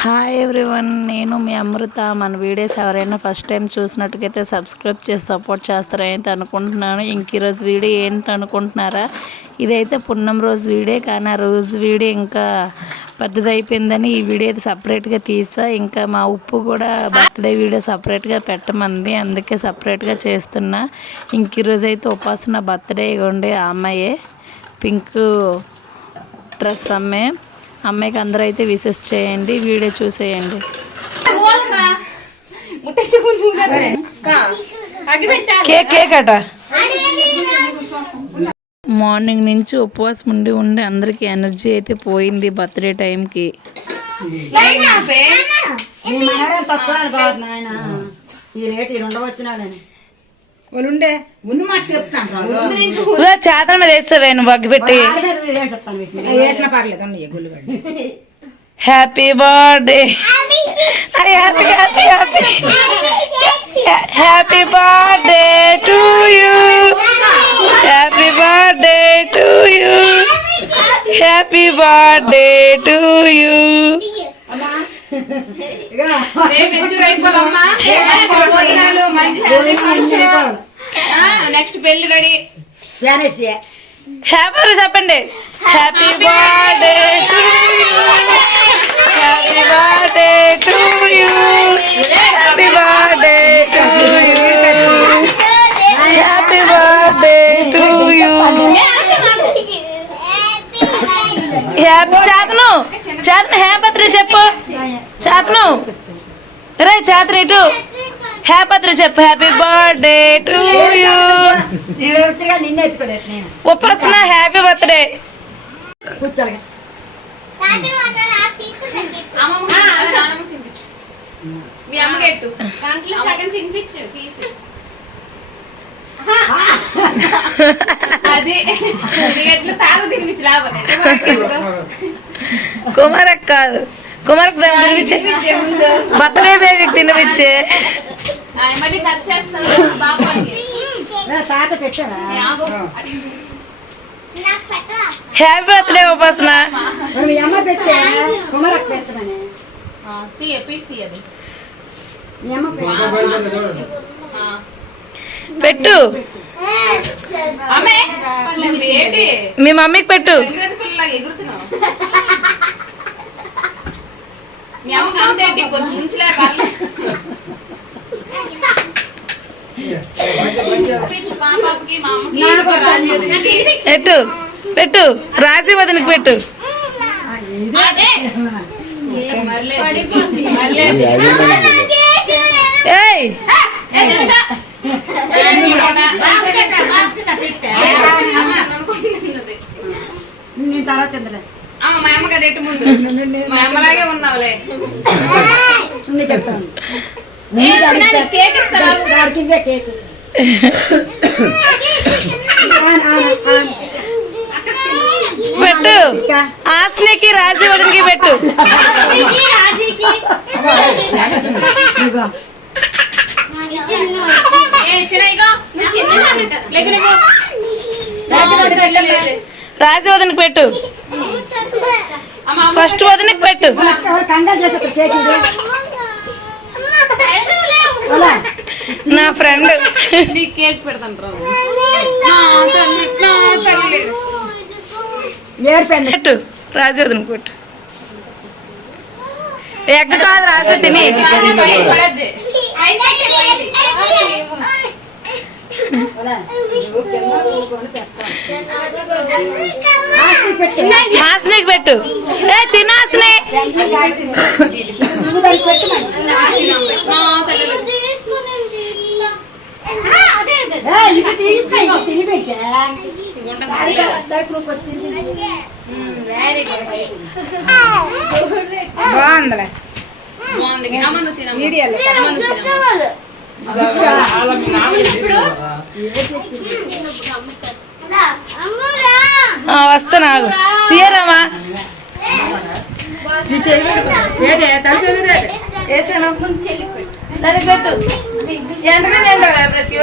Hi everyone, నేను మీ అమృత. మన videos ఎవరైనా ఫస్ట్ టైం చూసినట్టుగైతే సబ్స్క్రైబ్ చేసి సపోర్ట్ చేస్తారని అనుకుంటున్నాను. ఇంక ఈరోజు వీడియో ఏంటి అనుకుంటున్నారా? ఇదైతే పున్నం రోజు వీడియో, కానీ ఆ రోజు వీడియో ఇంకా పెద్దదైపోయిందని ఈ వీడియో అయితే సపరేట్గా తీసా. ఇంకా మా ఉప్పు కూడా బర్త్డే వీడియో సపరేట్గా పెట్టమంది, అందుకే సపరేట్గా చేస్తున్నా. ఇంక ఈరోజు అయితే ఉపాసన బర్త్డే ఉండే ఆ అమ్మాయే, పింక్ డ్రెస్ అమ్మాయికి అందరూ అయితే విషెస్ చేయండి, వీడియో చూసేయండి. మార్నింగ్ నుంచి ఉపవాసం ఉండి అందరికి ఎనర్జీ అయితే పోయింది బర్త్డే టైంకి. చేతన మీద వేస్తావే నువ్వు అగ్గి పెట్టి. Happy birthday, happy birthday to you, happy birthday to you, happy birthday to you. Next పెళ్లి రెడీ. హ్యాపీ చెప్పండి. Happy birthday to you, happy birthday to you, happy birthday to you, happy birthday to you. చేతను happy birthday చెప్పు. చేతను రే చేతను ఇటు happy birthday చెప్పు. Happy birthday to you. ఉపాసన happy birthday. మీ అమ్మకెట్టు సగం తినిపించు తీసి. అది ఎట్లా తాగు తినిపించి రావాలి. కుమారక్ కాదు, కుమారక్ తినిపించే, బర్త్డే బేబీకి తినిపించే. మళ్ళీ ఖర్చు చేస్తాను బాబాకి. హ్యాపీ బర్త్డే ఉపాసన. పెట్టు, మీ మమ్మీకి పెట్టు. కొంచెం ఉంచలే పెట్టు పెట్టు, రాజీ వదినకి పెట్టు. ఏయ్ మా అమ్మగారు ఎటు ముందు మా అమ్మలాగే ఉన్నావులే. కేక్ ఇస్తావా? పెట్టు, ఆస్నికి రాజీ వదినకి పెట్టు. రాజీ వదినకి పెట్టు, ఫస్ట్ వదినకి పెట్టు. నా ఫ్రెండ్ కేక్ పెడతాను. పెట్టు, రాజీ వదినకి పెట్టు. ఎగ్గ కాదు రాజు తిని. హాస్నికి పెట్టు. ఏ తినాస్ని. బాగుందిలే. వస్తా నాకు తీయరామా. పెట్టు ఎంత ప్రతి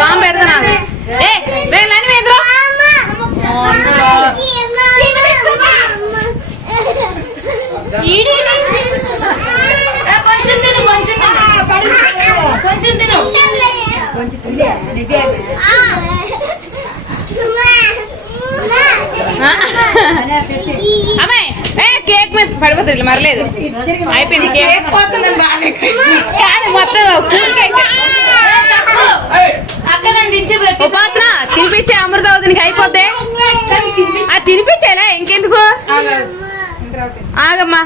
బాంబు పెడతా. కొంచెం తిను అమ్మాయి కేక్ మీద పడిపోతుంది మరలేదు అయిపోయింది కేక్ పోతుంది బాగా కానీ మొత్తం ఫుల్ కేక్ ఉపాసన తినిపించే అమృతవతినికి అయిపోతే అది తినిపించేలా ఇంకెందుకు ఆగమ్మా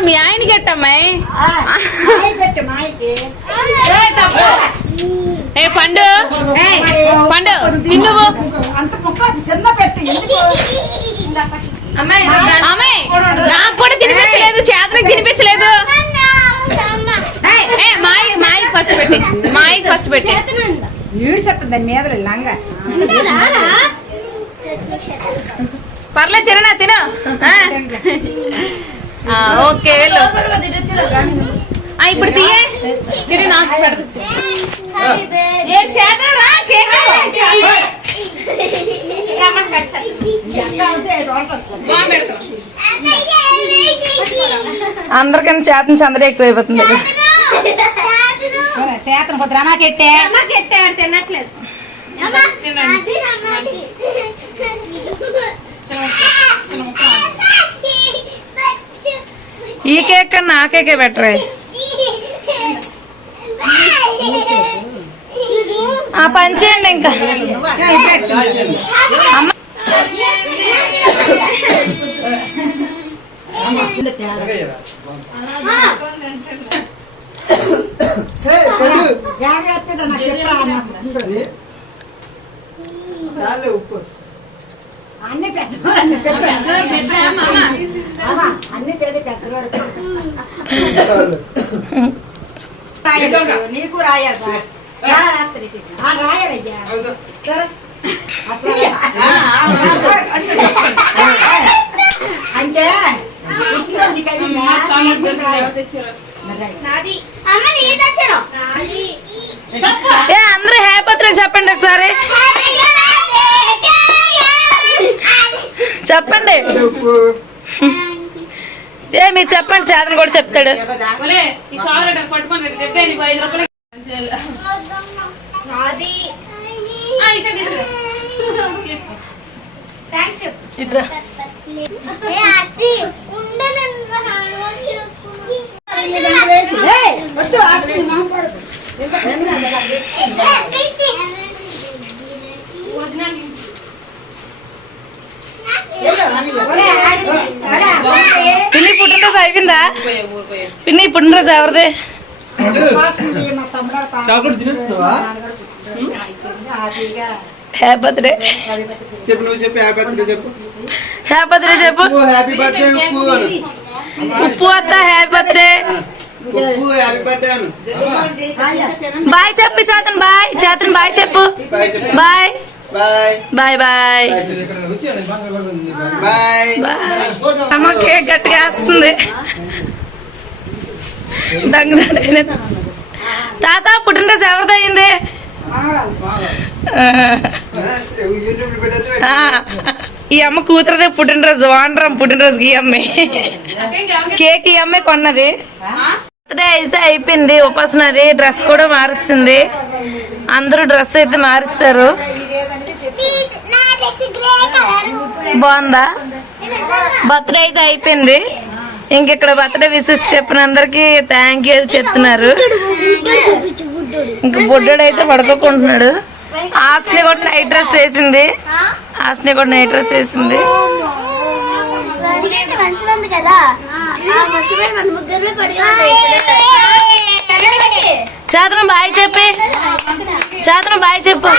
మీ ఆయన గట్టమ్మాయి ఏ పండు పండు తిన్ను అమ్మాయి నాకు కూడా తినిపించలేదు చేతనకు తినిపించలేదు మాయి ఫస్ట్ పెట్టి మాయి ఫస్ట్ పెట్టి దాని మీద లంగా పర్లేదు చిన్న తిను ఓకే వెళ్ళు ఇప్పుడు తీయే చిరు నాకు అందరికన్నా చేతన చంద్ర ఎక్కువైపోతుంది చేతను కొద్ది రమాకెట్టే తినట్లేదు ఈ కేక్ కన్నా ఆ కేకే బెటరే ఆ పని చేయండి ఇంకా అన్ని పెద్ద అన్ని పెద్దలు నీకు రాయాలి రాయాలయ్యా అంటే అందరూ హ్యాపీ బర్త్డే చెప్పండి ఒకసారి చెప్పండి మీరు చెప్పండి చేతను కూడా చెప్తాడు ఇట్రా పిన్ని పుట్టినరోజు అయిపోయిందా పిన్ని పుట్టినరోజు ఎవరిది హ్యాపీ బర్త్డే చెప్పు నువ్వు చెప్పు హ్యాపీ బర్త్డే చెప్పు హ్యాపీ బర్త్డే చెప్పు హ్యాపీ బర్త్డే ఉప్పు అత్త హ్యాపీ బర్త్డే హ్యాపీ బర్త్డే అను బాయ్ చెప్పు చేతన్ బాయ్ చెప్పు bye bye bye bye bye అమ్మ కేక్ గట్టిగా వేస్తుంది తాత పుట్టినరోజు ఎవరిది అయింది యూట్యూబ్ పెట్టచ్చు ఈ అమ్మ కూతురదే పుట్టినరోజు వాండ్రం పుట్టినరోజుకి ఈ అమ్మే కేక్ ఈ అమ్మే కొన్నది బర్త్డే అయితే అయిపోయింది ఉపాసనది డ్రెస్ కూడా మారుస్తుంది అందరూ డ్రెస్ అయితే మారుస్తారు బాగుందా బర్త్డే అయితే అయిపోయింది ఇంకెక్కడ బర్త్డే విషెస్ చెప్పిన అందరికి థ్యాంక్ యూ చెప్తున్నారు ఇంకా బుడ్డోడు అయితే పడుకోకుంటున్నాడు ఆస్ని కూడా నైట్ డ్రెస్ వేసింది చేతనం బాయ్ చెప్పు